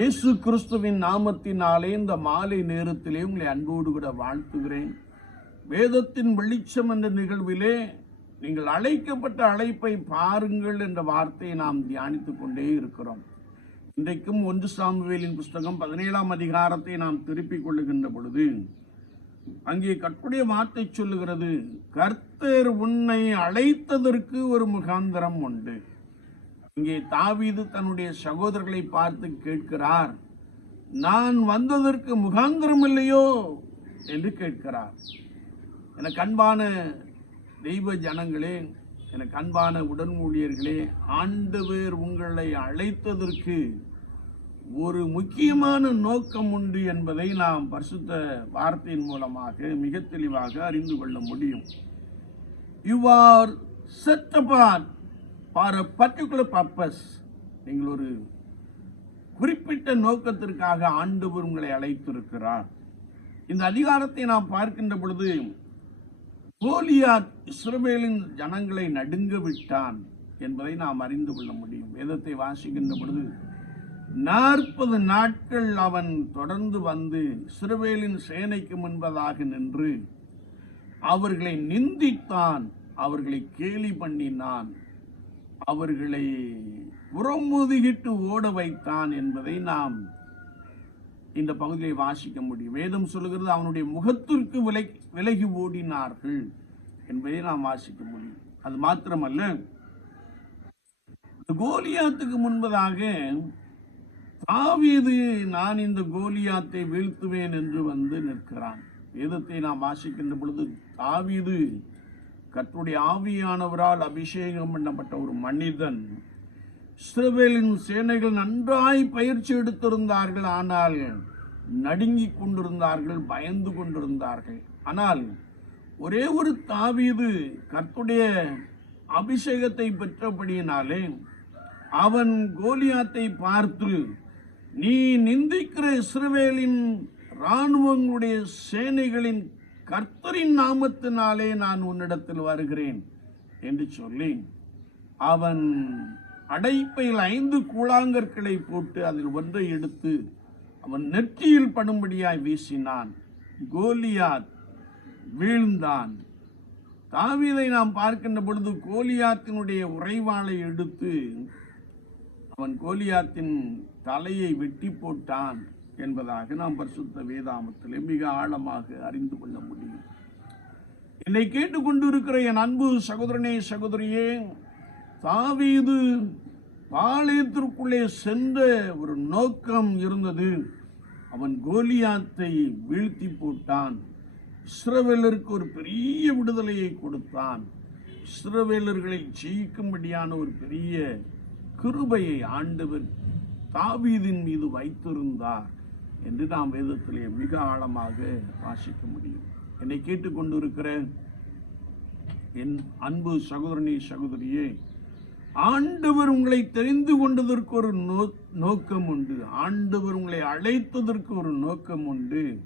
இயேசு கிறிஸ்துவின் நாமத்தினாலே இந்த மாலை நேரத்திலே உங்களை அன்போடு கூட வாழ்த்துகிறேன். வேதத்தின் வெளிச்சம் என்ற நிகழ்விலே நீங்கள் அழைக்கப்பட்ட அழைப்பை பாருங்கள் என்ற வார்த்தையை நாம் தியானித்துக் கொண்டே இருக்கிறோம். இன்றைக்கும் ஒன்று சாமுவேலின் புஸ்தகம் பதினேழாம் அதிகாரத்தை நாம் திருப்பிக் கொள்ளுகின்ற பொழுது அங்கே கற்புடைய வார்த்தை சொல்லுகிறது கர்த்தர் உன்னை அழைத்ததற்கு ஒரு முகாந்திரம் உண்டு. இங்கே தாவீது தன்னுடைய சகோதரர்களை பார்த்து கேட்கிறார் நான் வந்ததற்கு முகாந்திரம் இல்லையோ என்று கேட்கிறார். எனக்கு அன்பான தெய்வ ஜனங்களே எனக்கு அன்பான உடன் ஊழியர்களே ஆண்டவர் உங்களை அழைத்ததற்கு ஒரு முக்கியமான நோக்கம் உண்டு என்பதை நாம் பரிசுத்த வார்த்தையின் மூலமாக மிக தெளிவாக அறிந்து கொள்ள முடியும். You are set apart for a particular purpose நீங்கள் ஒரு குறிப்பிட்ட நோக்கத்திற்காக ஆண்டவர் உங்களை அழைத்திருக்கிறார். இந்த அதிகாரத்தை நாம் பார்க்கின்ற பொழுது கோலியாத் இஸ்ரவேலின் ஜனங்களை நடுங்க விட்டான் என்பதை நாம் அறிந்து கொள்ள முடியும். வேதத்தை வாசிக்கின்ற பொழுது நாற்பது நாட்கள் அவன் தொடர்ந்து வந்து சிறுவேலின் சேனைக்கு முன்பதாக நின்று அவர்களை நிந்தித்தான் அவர்களை கேலி பண்ணினான். அவர்களை புறமுதுகிட்டு ஓட வைத்தான் என்பதை நாம் இந்த பகுதியை வாசிக்க முடியும். வேதம் சொல்லுகிறது அவனுடைய முகத்திற்கு விலை விலகி ஓடினார்கள் என்பதை நாம் வாசிக்க முடியும். அது மாத்திரமல்ல இந்த கோலியாத்துக்கு முன்பதாக தாவீது நான் இந்த கோலியாத்தை வீழ்த்துவேன் என்று வந்து நிற்கிறான். வேதத்தை நாம் வாசிக்கின்ற பொழுது தாவீது கத்துடைய ஆவியானவரால் அபிஷேகம் பண்ணப்பட்ட ஒரு மனிதன் இஸ்ரவேலின் சேனைகள் நன்றாய் பயிற்சி எடுத்திருந்தார்கள். ஆனால் நடுங்கிக் கொண்டிருந்தார்கள் பயந்து கொண்டிருந்தார்கள். ஆனால் ஒரே ஒரு தாவீது கர்த்துடைய அபிஷேகத்தை பெற்றபடியினாலே அவன் கோலியாத்தை பார்த்து நீ நிந்திக்கிற இஸ்ரவேலின் இராணுவங்களுடைய சேனைகளின் கர்த்தரின் நாமத்தினாலே நான் உன்னிடத்தில் வருகிறேன் என்று சொல்லி அவன் அடைப்பையில் ஐந்து கூழாங்கற்களை போட்டு அதில் ஒன்றை எடுத்து அவன் நெற்றியில் படும்படியாய் வீசினான். கோலியாத் வீழ்ந்தான். தாவீதை நாம் பார்க்கின்ற பொழுது கோலியாத்தினுடைய உறைவாளை எடுத்து அவன் கோலியாத்தின் தலையை வெட்டி போட்டான். என்பதாக நாம் பரிசுத்த வேதாமத்திலே மிக ஆழமாக அறிந்து கொள்ள முடியும். என்னை கேட்டுக்கொண்டிருக்கிற என் அன்பு சகோதரனே சகோதரியே தாவீது பாளையத்திற்குள்ளே சென்ற ஒரு நோக்கம் இருந்தது. அவன் கோலியாத்தை வீழ்த்தி போட்டான். இஸ்ரவேலருக்கு ஒரு பெரிய விடுதலையை கொடுத்தான். இஸ்ரவேலர்களை ஜெயிக்கும்படியான ஒரு பெரிய கிருபையை ஆண்டவர் தாவீதின் மீது வைத்திருந்தார். என்று நாம் வேதத்திலே மிக ஆழமாக வாசிக்க முடியும். என்னை கேட்டுக்கொண்டிருக்கிற என் அன்பு சகோதரனே சகோதரியே ஆண்டவர் உங்களை தெரிந்து கொண்டதற்கு ஒரு நோ- நோக்கம் உண்டு. ஆண்டவர் உங்களை அழைத்ததற்கு ஒரு நோக்கம் உண்டு.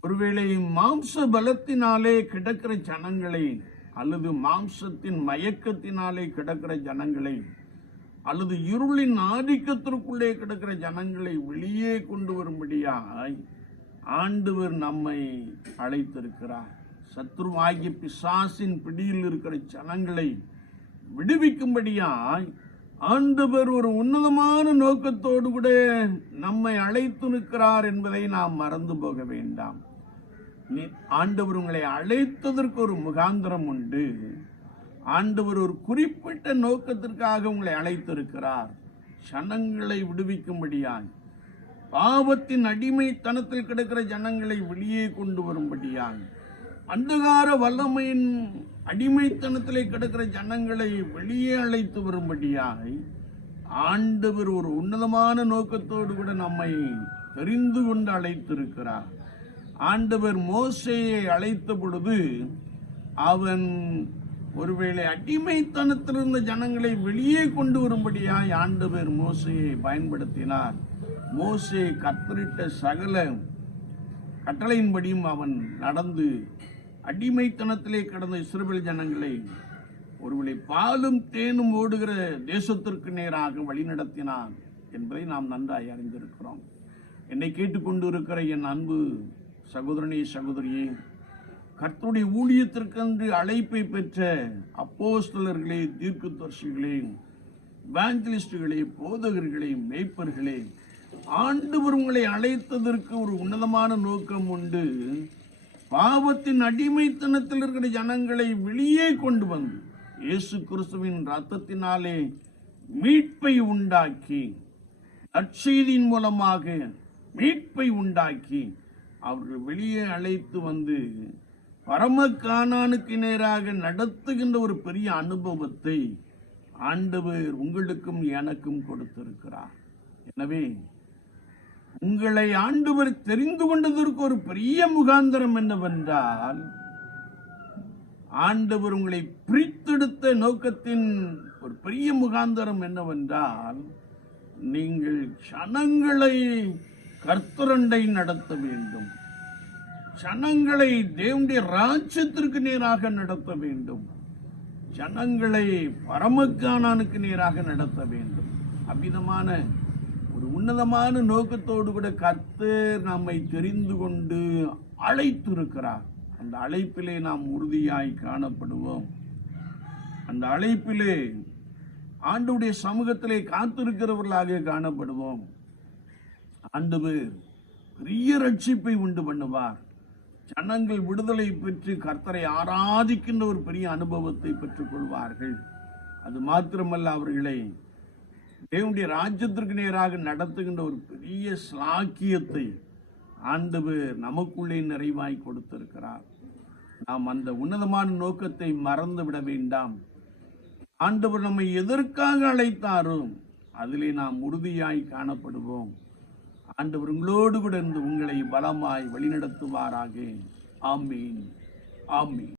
ஒருவேளை மாம்ச பலத்தினாலே கிடக்கிற ஜனங்களை அல்லது மாம்சத்தின் மயக்கத்தினாலே கிடக்கிற ஜனங்களை அல்லது இருளின் ஆதிக்கத்திற்குள்ளே கிடக்கிற ஜனங்களை வெளியே கொண்டு வரும்படியாய் ஆண்டவர் நம்மை அழைத்திருக்கிறார். சத்ருவாகி பிசாசின் பிடியில் இருக்கிற ஜனங்களை விடுவிக்கும்படியாய் ஆண்டவர் ஒரு உன்னதமான நோக்கத்தோடு கூட நம்மை அழைத்து நிற்கிறார் என்பதை நாம் மறந்து போக வேண்டாம். நீ- ஆண்டவர் உங்களை அழைத்ததற்கு ஒரு முகாந்திரம் உண்டு. ஆண்டவர் ஒரு குறிப்பிட்ட நோக்கத்திற்காக உங்களை அழைத்திருக்கிறார். ஜனங்களை விடுவிக்கும்படியாய். பாவத்தின் அடிமைத்தனத்தில் கிடக்கிற ஜனங்களை வெளியே கொண்டு வரும்படியாய். அந்தகார வல்லமையின் அடிமைத்தனத்தில் கிடக்கிற ஜனங்களை வெளியே அழைத்து வரும்படியாய். ஆண்டவர் ஒரு உன்னதமான நோக்கத்தோடு கூட நம்மை தெரிந்து கொண்டு அழைத்திருக்கிறார். ஆண்டவர் மோசையை அழைத்த பொழுது அவன் ஒருவேளை அடிமைத்தனத்தில் இருந்த ஜனங்களை வெளியே கொண்டு வரும்படியாய் ஆண்டவர் மோசையை பயன்படுத்தினார். மோசே கத்தரிட்ட சகல கட்டளையின்படியும் அவன் நடந்து அடிமைத்தனத்திலே கிடந்த இஸ்ரேல் ஜனங்களை ஒருவேளை பாலும் தேனும் ஓடுகிற தேசத்திற்கு நேராக வழிநடத்தினான் என்பதை நாம் நன்றாய் அறிந்திருக்கிறோம். என்னை கேட்டுக்கொண்டு இருக்கிற என் அன்பு சகோதரனே சகோதரியே கர்த்தருடைய ஊழியத்திற்கென்று அழைப்பை பெற்ற அப்போஸ்தலர்களே தீர்க்கதரிசிகளே வேஞ்சலிஸ்டுகளே போதகர்களே மேய்ப்பர்களே ஆண்டவர் உங்களை அழைத்ததற்கு ஒரு உன்னதமான நோக்கம் உண்டு. பாவத்தின் அடிமைத்தனத்தில் இருக்கிற ஜனங்களை வெளியே கொண்டு வந்து இயேசு கிறிஸ்துவின் ரத்தத்தினாலே மீட்பை உண்டாக்கி நற்செய்தியின் மூலமாக மீட்பை உண்டாக்கி அவர்கள் வெளியே அழைத்து வந்து பரமக்கானானுக்கு நேராக நடத்துகின்ற ஒரு பெரிய அனுபவத்தை ஆண்டவர் உங்களுக்கும் எனக்கும் கொடுத்திருக்கிறார். எனவே உங்களை ஆண்டவர் தெரிந்து கொண்டதற்கு ஒரு பெரிய முகாந்திரம் என்னவென்றால் ஆண்டவர் உங்களை பிரித்தெடுத்த நோக்கத்தின் ஒரு பெரிய முகாந்திரம் என்னவென்றால் நீங்கள் ஜனங்களை கர்த்தரண்டை நடத்த வேண்டும். ஜனங்களை தேவனுடைய ராஜ்யத்திற்கு நேராக நடத்த வேண்டும். ஜனங்களை பரமக்கானானுக்கு நேராக நடத்த வேண்டும். அவ்விதமான ஒரு உன்னதமான நோக்கத்தோடு கூட கர்த்தர் நம்மை தெரிந்து கொண்டு அழைத்திருக்கிறார். அந்த அழைப்பிலே நாம் உறுதியாய் காணப்படுவோம். அந்த அழைப்பிலே ஆண்டுடைய சமூகத்திலே காத்திருக்கிறவர்களாக காணப்படுவோம். ஆண்டு பெரிய ரட்சிப்பை உண்டு பண்ணுவார். ஜனங்கள் விடுதலை பெற்று கர்த்தரை ஆராதிக்கின்ற ஒரு பெரிய அனுபவத்தை பெற்றுக் கொள்வார்கள் அது மாத்திரமல்ல அவர்களை தேவனுடைய ராஜ்யத்திற்கு நேராக நடத்துகின்ற ஒரு பெரிய ஸ்லாக்கியத்தை ஆண்டவர் நமக்குள்ளே நிறைவாய் கொடுத்திருக்கிறார். நாம் அந்த உன்னதமான நோக்கத்தை மறந்து விட வேண்டாம். ஆண்டவர் நம்மை எதற்காக அழைத்தாரோ அதிலே நாம் உறுதியாய் காணப்படுவோம். ஆண்டவர் உங்களோடு கூட இருந்து உங்களை பலமாய் வழிநடத்துவாராக. ஆமீன். ஆமீன்.